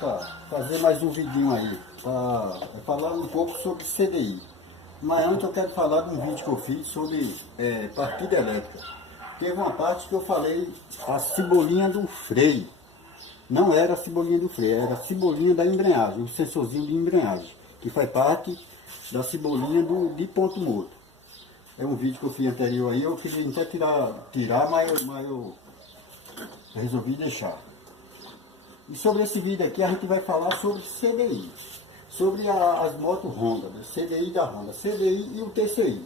para fazer mais um vidinho aí, para falar um pouco sobre CDI. Mas antes eu quero falar de um vídeo que eu fiz sobre partida elétrica. Teve uma parte que eu falei a cebolinha do freio. Não era a cebolinha do freio, era a cebolinha da embreagem, o sensorzinho de embreagem, que faz parte da cebolinha de ponto morto. É um vídeo que eu fiz anterior aí, eu queria até tirar mas eu resolvi deixar. E sobre esse vídeo aqui a gente vai falar sobre CDI, sobre as motos Honda, CDI da Honda, CDI e o TCI.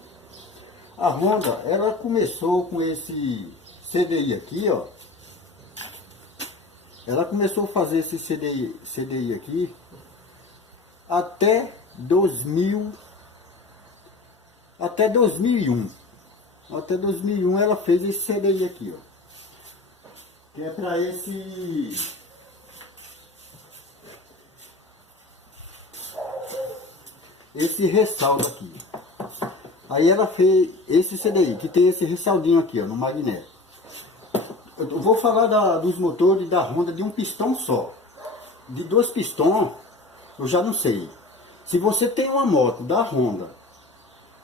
A Honda, ela começou com esse CDI aqui, ó. Ela começou a fazer esse CDI aqui até 2001. Até 2001 ela fez esse CDI aqui, ó. Que é para esse ressaldo aqui. Aí ela fez esse CDI, que tem esse ressaldinho aqui, ó, no magnético. Eu vou falar dos motores da Honda de um pistão só. De dois pistões, eu já não sei. Se você tem uma moto da Honda,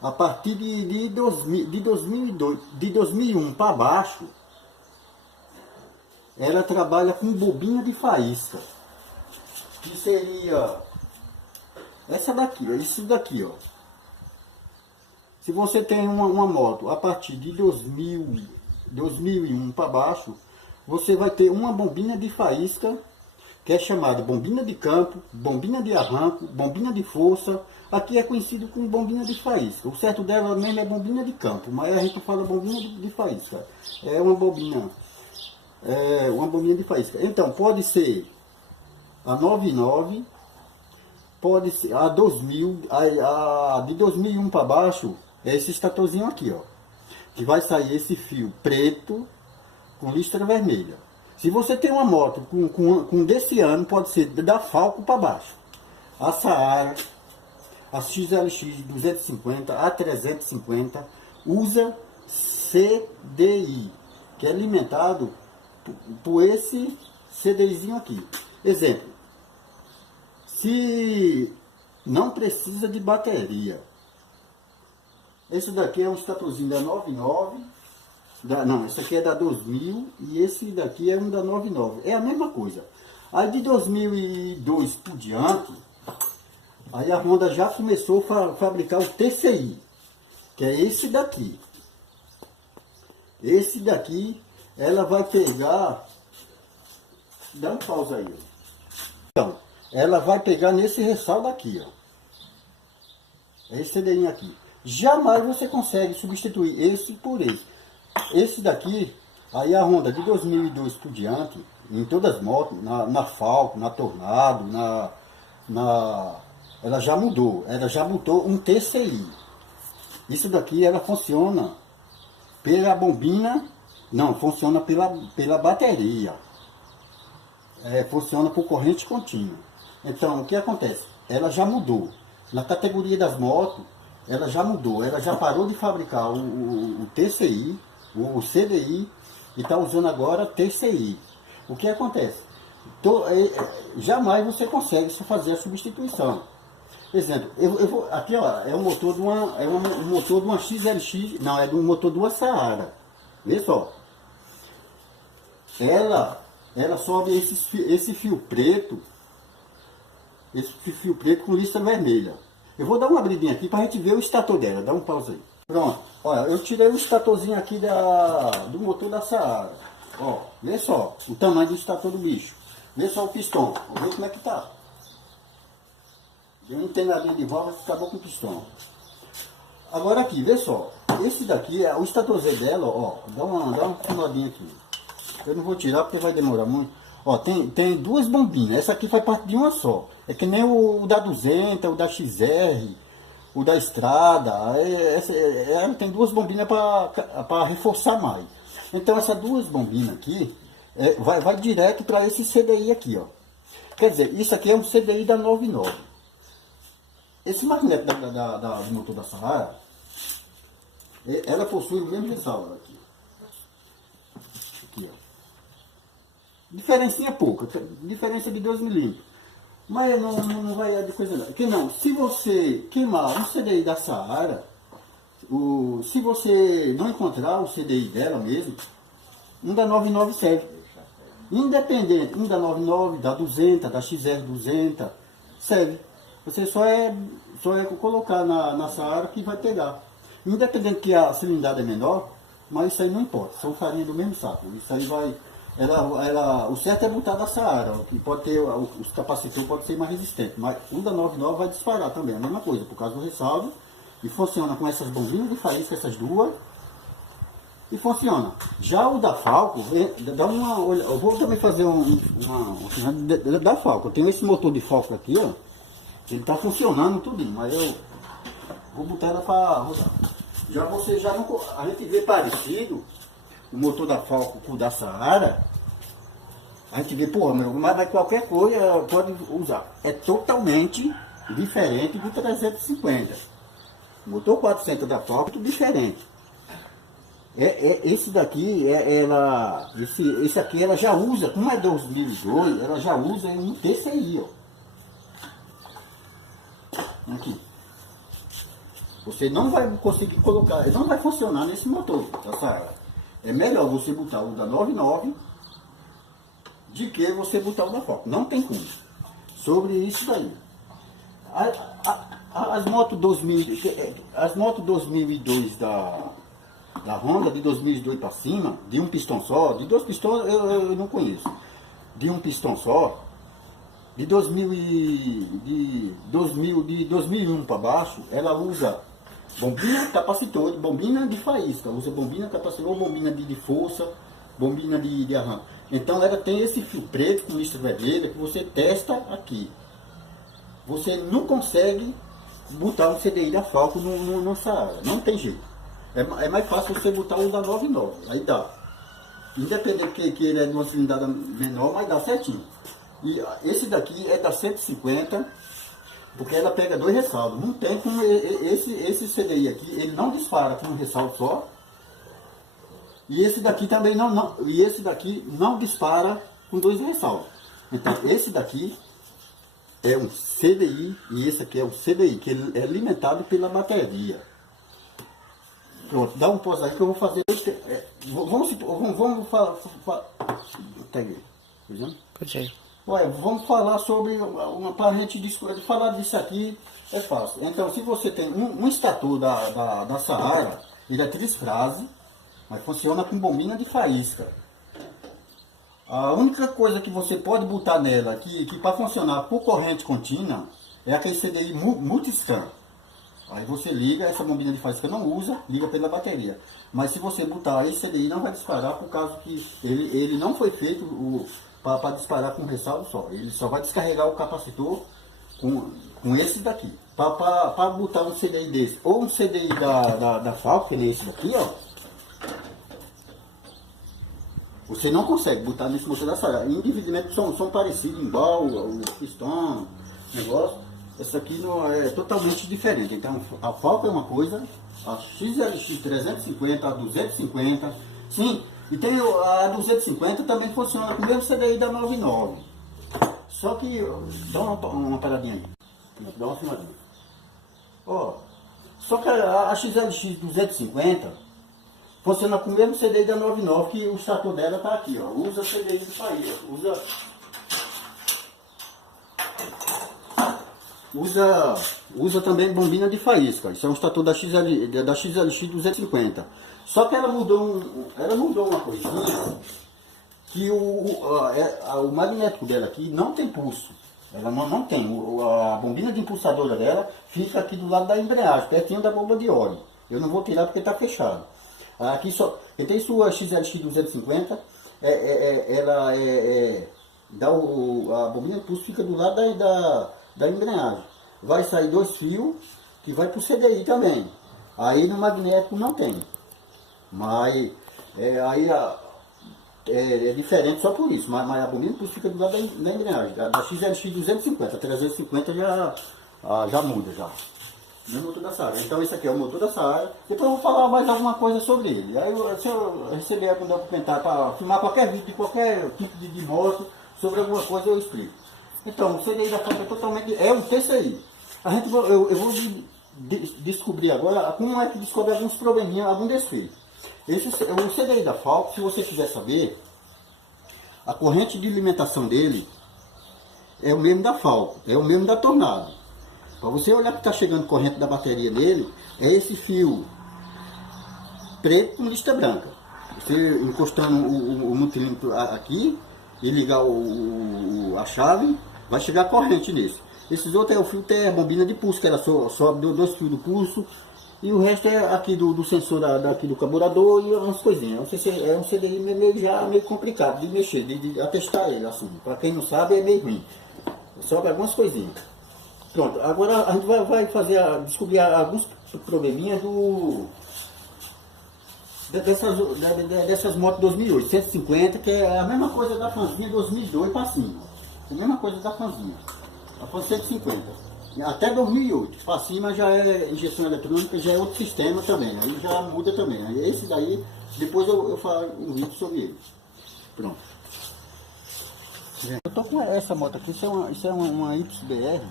a partir de 2001 para baixo, ela trabalha com bobina de faísca. Que seria essa daqui, ó, isso daqui, ó. Se você tem uma moto a partir de 2001 para baixo, você vai ter uma bombina de faísca, que é chamada bombina de campo, bombina de arranco, bombina de força. Aqui é conhecido como bombina de faísca. O certo dela mesmo é bombina de campo, mas a gente fala bombina de faísca. É uma bobina de faísca. Então, pode ser a 99, pode ser a 2000, a de 2001 para baixo, é esse estatorzinho aqui, ó. Que vai sair esse fio preto com listra vermelha. Se você tem uma moto com desse ano, pode ser da Falco para baixo. A Saara, a XLX 250, a 350, usa CDI, que é alimentado por esse CDIzinho aqui. Exemplo, se não precisa de bateria. Esse daqui é um estatorzinho da 99, não, esse aqui é da 2000 e esse daqui é um da 99. É a mesma coisa. Aí de 2002 por diante, aí a Honda já começou a fabricar o TCI, que é esse daqui. Esse daqui, ela vai pegar, dá um pausa aí. Então, ela vai pegar nesse ressaldo aqui, ó. Esse CDI aqui. Jamais você consegue substituir esse por esse. Esse daqui, aí a Honda de 2002 por diante, em todas as motos, na Falco, na Tornado, ela já mudou. Ela já botou um TCI. Isso daqui, ela funciona pela bobina, não, funciona pela bateria. Funciona por corrente contínua. Então, o que acontece? Ela já mudou. Na categoria das motos, ela já mudou. Ela já parou de fabricar o TCI, o CDI, e está usando agora TCI. O que acontece? Jamais você consegue fazer a substituição. Exemplo, aqui ó, é um motor de uma XLX, não, é de um motor de uma Saara. Vê só. Ela sobe esse fio preto, com listra vermelha. Eu vou dar uma abridinha aqui para a gente ver o estator dela. Dá um pausa aí. Pronto. Olha, eu tirei o estatorzinho aqui do motor da Saara. Ó, vê só o tamanho do estator do bicho. Vê só o pistão. Vê como é que tá. Eu não tenho nada de válvula, acabou com o pistão. Agora aqui, vê só. Esse daqui, o estatorzinho dela, ó. Dá uma filmadinha aqui. Eu não vou tirar porque vai demorar muito. Ó, tem duas bombinas. Essa aqui faz parte de uma só. É que nem o da 200, o da XR, o da Estrada. Tem duas bobinas para reforçar mais. Então essas duas bobinas aqui vai direto para esse CDI aqui, ó. Quer dizer, isso aqui é um CDI da 99. Esse magneto do motor da Saara, ela possui o mesmo ressalto aqui. Aqui, ó. Diferencinha pouca, diferença de 2 milímetros. Mas não vai dar de coisa não. Que não, se você queimar um CDI da Saara, se você não encontrar o CDI dela mesmo, um da 99 serve. Independente, um da 99, da 200, da XR200, serve. Você só é colocar na Saara que vai pegar. Independente que a cilindrada é menor, mas isso aí não importa, são farinha do mesmo saco. Isso aí vai. O certo é botar da Saara, que pode ter, os capacitores podem ser mais resistentes, mas o da 99 vai disparar também, a mesma coisa, por causa do ressaldo, e funciona com essas bombinhas de faísca, essas duas, e funciona. Já o da Falco, dá uma olhada, eu vou também fazer da Falco, eu tenho esse motor de Falco aqui, ó, ele está funcionando tudinho, mas eu vou botar ela para rodar. A gente vê parecido o motor da Falco com o da Saara, a gente vê, pô, mas qualquer coisa pode usar. É totalmente diferente do 350. O motor 400 da Falco é tudo diferente. Esse daqui, esse aqui ela já usa, como é 2002, ela já usa um TCI, ó. Aqui. Você não vai conseguir colocar, não vai funcionar nesse motor da Saara. É melhor você botar o da 99 de que você botar o da Falco. Não tem como. Sobre isso daí. As motos 2002 da Honda, de 2002 para cima, de um pistão só, de dois pistões eu não conheço. De um pistão só, de 2001 para baixo, ela usa bombina capacitor, bombina de faísca, usa bombina capacitor, bombina de força, bombina de arranque. Então ela tem esse fio preto com lista vermelha que você testa aqui. Você não consegue botar um CDI da Falco no Saara, não tem jeito. É mais fácil você botar um da 99, aí dá. Independente que ele é de uma cilindrada menor, mas dá certinho. E esse daqui é da 150, porque ela pega dois ressaldos. Não tem como esse CDI aqui, ele não dispara com um ressaldo só. E esse daqui também não dispara com dois ressaldos. Então esse daqui é um CDI e esse aqui é um CDI, que ele é alimentado pela bateria. Pronto, dá um pause aí que eu vou fazer. Vamos falar. Olha, vamos falar sobre para a gente falar disso aqui é fácil. Então, se você tem um estator da Saara, ele é trisfrase, mas funciona com bombina de faísca. A única coisa que você pode botar nela, que para funcionar por corrente contínua, é aquele CDI multiscan. Aí você liga, essa bombina de faísca não usa, liga pela bateria. Mas se você botar esse CDI não vai disparar, por causa que ele não foi feito para disparar com ressaldo só. Ele só vai descarregar o capacitor com esse daqui. Para botar um CDI desse, ou um CDI da Falco, que nem esse daqui, ó. Você não consegue botar nesse motor da Saara. Individualmente são parecidos, igual o pistão, negócio. Essa aqui não é totalmente diferente. Então a Falco é uma coisa, a XLX 350, a 250, sim, e tem a 250 também funciona com o mesmo CDI da 99. Só que, dá uma paradinha aí, dá uma filmadinha. Ó, só que a XLX 250 funciona com o mesmo CDI da 99, que o estator dela tá aqui, ó. Usa CDI de faísca, usa também bombina de faísca. Isso é um estator da XLX 250. Só que ela mudou uma coisinha, que o magnético dela aqui não tem pulso. Ela não tem. A bombina de impulsadora dela fica aqui do lado da embreagem, pertinho da bomba de óleo. Eu não vou tirar porque está fechado. Aqui só. Quem tem sua XLX 250, a bombina de pulso fica do lado da embreagem. Vai sair dois fios que vai para o CDI também. Aí no magnético não tem. Mas é diferente só por isso. Mas a bombina de pulso fica do lado da embreagem. Da XLX 250, 350 já muda já. No motor da Saara. Então esse aqui é o motor da Saara. Depois eu vou falar mais alguma coisa sobre ele. Aí se eu receber algum documentário para filmar qualquer vídeo de qualquer tipo de moto, sobre alguma coisa eu explico. Então, o CDI da fonte é totalmente, é um TCI. Eu vou descobrir agora como é que descobre alguns probleminhas, algum defeito. O CDI da Falco, se você quiser saber, a corrente de alimentação dele é o mesmo da Falco, é o mesmo da Tornado. Para você olhar que está chegando corrente da bateria dele, é esse fio preto com lista branca. Você encostando o multilímetro aqui e ligar a chave, vai chegar corrente nesse. Esses outros é o filtro, é a bobina de pulso, que ela só dois fios do pulso. E o resto é aqui do sensor aqui do carburador e umas coisinhas. É um CDI meio complicado de mexer, de atestar ele assim. Para quem não sabe é meio ruim. Sobra algumas coisinhas. Pronto, agora a gente vai descobrir alguns probleminhas dessas motos 2008, 150, que é a mesma coisa da Fanzinha 2002 para cima. A mesma coisa da Fanzinha. A Fan 150. Até 2008, para cima já é injeção eletrônica, já é outro sistema também, aí já muda também. Aí esse daí, depois eu falo um vídeo sobre ele. Pronto. Eu tô com essa moto aqui, isso é uma YBR.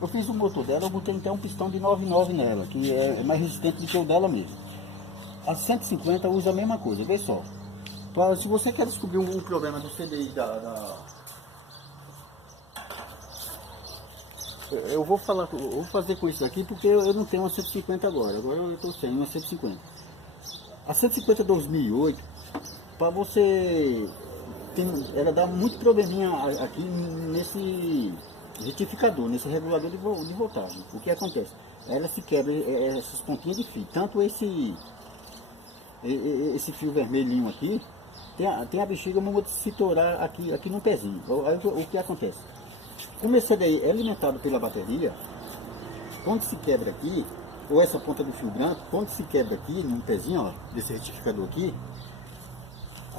Eu fiz o motor dela, eu botei até um pistão de 99 nela, que é mais resistente do que o dela mesmo. A 150 usa a mesma coisa, vê só. Se você quer descobrir um problema do CDI eu vou fazer com isso daqui porque eu não tenho uma 150 agora eu estou sem uma 150. A 150 2008, para você, ela dá muito probleminha aqui nesse retificador, nesse regulador de voltagem. O que acontece? Ela se quebra, essas pontinhas de fio, tanto esse fio vermelhinho aqui, tem a bexiga de se torar aqui no pezinho. Aí o que acontece? Como esse CDI é alimentado pela bateria, quando se quebra aqui, ou essa ponta do fio branco, quando se quebra aqui, num pezinho, ó, desse retificador aqui,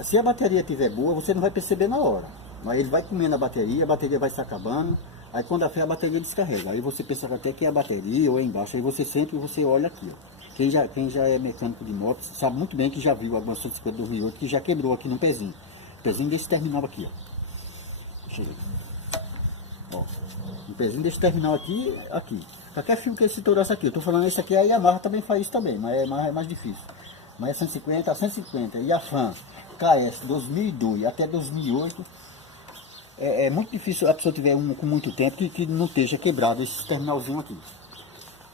se a bateria estiver boa, você não vai perceber na hora. Mas ele vai comendo a bateria vai se acabando, aí quando a bateria descarrega. Aí você pensa até que é a bateria ou é embaixo, aí você senta e você olha aqui, ó. Quem já é mecânico de moto sabe muito bem que já viu a 150 2008 que já quebrou aqui no pezinho. O pezinho desse terminal aqui, ó. Deixa eu ver. Ó, um pezinho desse terminal aqui. Qualquer fio que ele se tourasse aqui, eu tô falando esse aqui, a Yamaha também faz isso também, mas é mais difícil. Mas a 150 e a Fan KS 2002 até 2008, é muito difícil a pessoa tiver com muito tempo que não esteja quebrado esse terminalzinho aqui.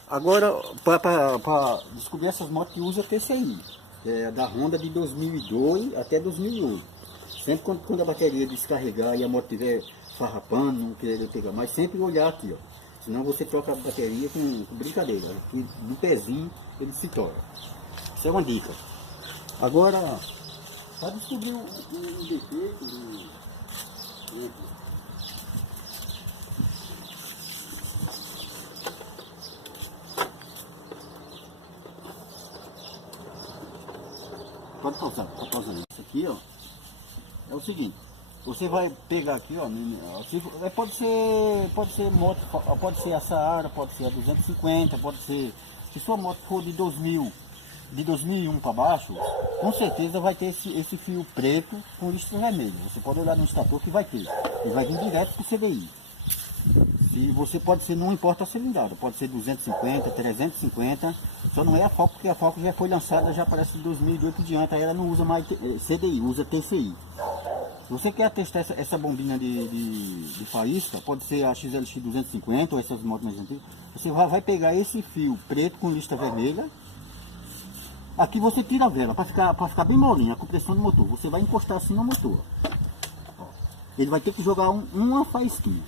Agora, para descobrir essas motos que usa TCI, que é da Honda de 2002 até 2008. Sempre quando a bateria descarregar e a moto estiver farrapando, não querer pegar mais, sempre olhar aqui, ó. Senão você troca a bateria com brincadeira. Aqui no pezinho ele se tora. Isso é uma dica. Agora, para descobrir um defeito, pode pausar, isso aqui, ó. É o seguinte, você vai pegar aqui, ó, pode ser moto, pode ser a Saara, pode ser a 250, pode ser, se sua moto for de 2001 para baixo, com certeza vai ter esse fio preto com listras vermelhas. Você pode olhar no estator que vai ter, ele vai vir direto para o CDI. E você pode ser, não importa a cilindrada, pode ser 250, 350, só não é a Falco, porque a Falco já foi lançada, já parece de 2008 diante, aí ela não usa mais CDI, usa TCI. Se você quer testar essa bombinha de faísca, pode ser a XLX 250 ou essas motos mais antigas, você vai pegar esse fio preto com lista vermelha, aqui você tira a vela, para ficar bem molinha, a compressão do motor, você vai encostar assim no motor. Ó, ele vai ter que jogar uma faísquinha.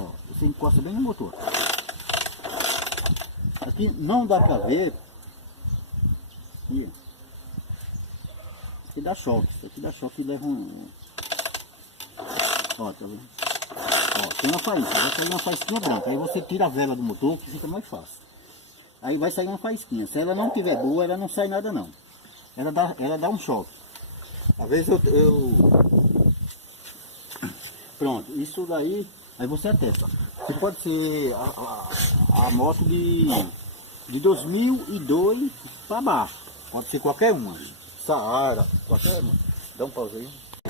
Ó, você encosta bem no motor. Aqui não dá pra ver. Aqui dá choque. Isso aqui dá choque e leva Ó, tá vendo? Ó, tem uma faísca. Vai sair uma faísquinha branca. Aí você tira a vela do motor que fica mais fácil. Aí vai sair uma faísquinha. Se ela não tiver boa, ela não sai nada não. Ela dá um choque. Às vezes Pronto, isso daí. Aí você atesta. Você pode ser a moto de 2002 para baixo. Pode ser qualquer uma. Saara, qualquer uma. Dá um pausa aí.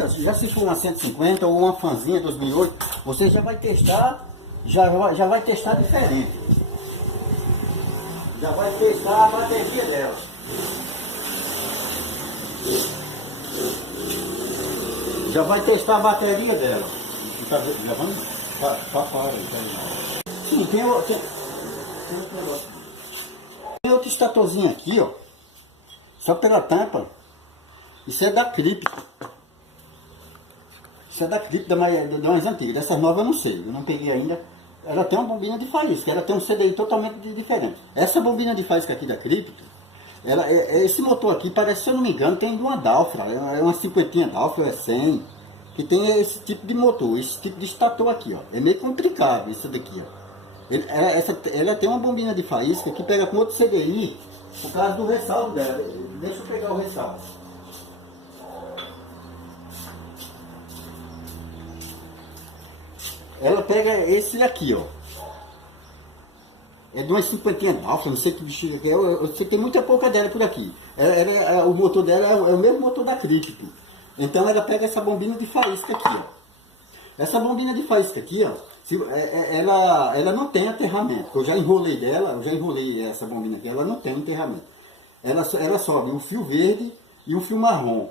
já se for uma 150 ou uma Fanzinha 2008, você já vai testar, já vai testar diferente. Já vai testar a bateria dela. Já vai testar a bateria dela. Tá gravando? Para. Sim, tem outro estatorzinho aqui, ó. Só pela tampa. Isso é da Clip. Isso é da Clip da mais antiga. Dessas novas eu não sei, eu não peguei ainda. Ela tem uma bobina de faísca, ela tem um CDI totalmente diferente. Essa bobina de faísca aqui da Clip, esse motor aqui parece, se eu não me engano, tem de uma Dalfra. É uma 50 Dalfra, é 100. Que tem esse tipo de motor, esse tipo de estator aqui, ó. É meio complicado isso daqui, ó. Ela tem uma bombina de faísca que pega com outro CDI por causa do ressalto dela. Deixa eu pegar o ressalto. Ela pega esse aqui, ó. É de umas 50 Alfa, não sei que bicho é. Eu sei que tem muita pouca dela por aqui. O motor dela é o mesmo motor da Cripto. Então ela pega essa bombina de faísca aqui, ó. Essa bombina de faísca aqui, ó. Ela não tem aterramento. Eu já enrolei essa bombina aqui, ela não tem enterramento. Ela sobe um fio verde e um fio marrom.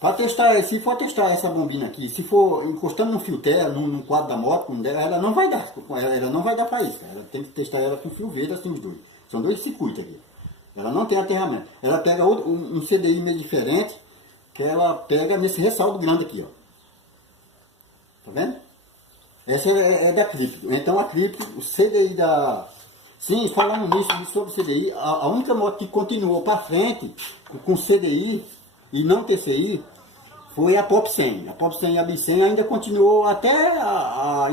Para testar, se for testar essa bombina aqui, se for encostando no fio terra, num quadro da moto, ela não vai dar faísca. Ela tem que testar ela com fio verde, assim os dois. São dois circuitos aqui. Ela não tem aterramento. Ela pega um CDI meio diferente, que ela pega nesse ressalto grande aqui, ó. Tá vendo? Essa é da Cripto. Então a Cripto, o CDI da... Sim, falando nisso, sobre o CDI, a única moto que continuou para frente com CDI e não TCI foi a Pop 100. A Pop 100 e a B100 ainda continuou até a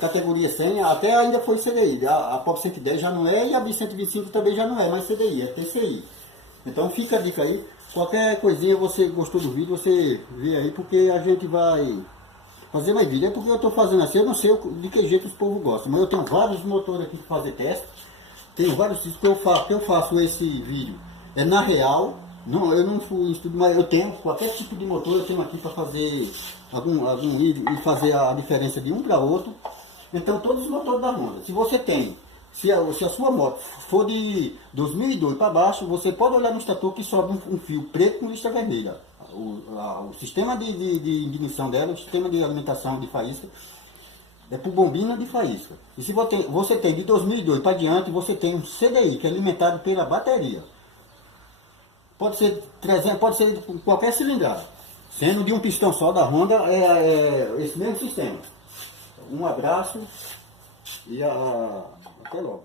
categoria 100, até ainda foi CDI. A Pop 110 já não é e a B125 também já não é mais CDI, é TCI. Então fica a dica aí. Qualquer coisinha, você gostou do vídeo, você vê aí, porque a gente vai fazer mais vídeo. É porque eu estou fazendo assim, eu não sei de que jeito os povos gostam, mas eu tenho vários motores aqui para fazer teste. Tenho vários vídeos que eu faço esse vídeo. É na real. Não, eu não fui em estudo, mas eu tenho qualquer tipo de motor, eu tenho aqui para fazer algum vídeo e fazer a diferença de um para outro. Então todos os motores da Honda, se você tem, se a sua moto for de 2002 para baixo, você pode olhar no estator que sobe um fio preto com lista vermelha. O sistema de ignição dela, o sistema de alimentação de faísca, é por bombina de faísca. E se você tem de 2002 para diante, você tem um CDI que é alimentado pela bateria. Pode ser 300, pode ser de qualquer cilindrada. Sendo de um pistão só da Honda, é esse mesmo sistema. Um abraço e até logo.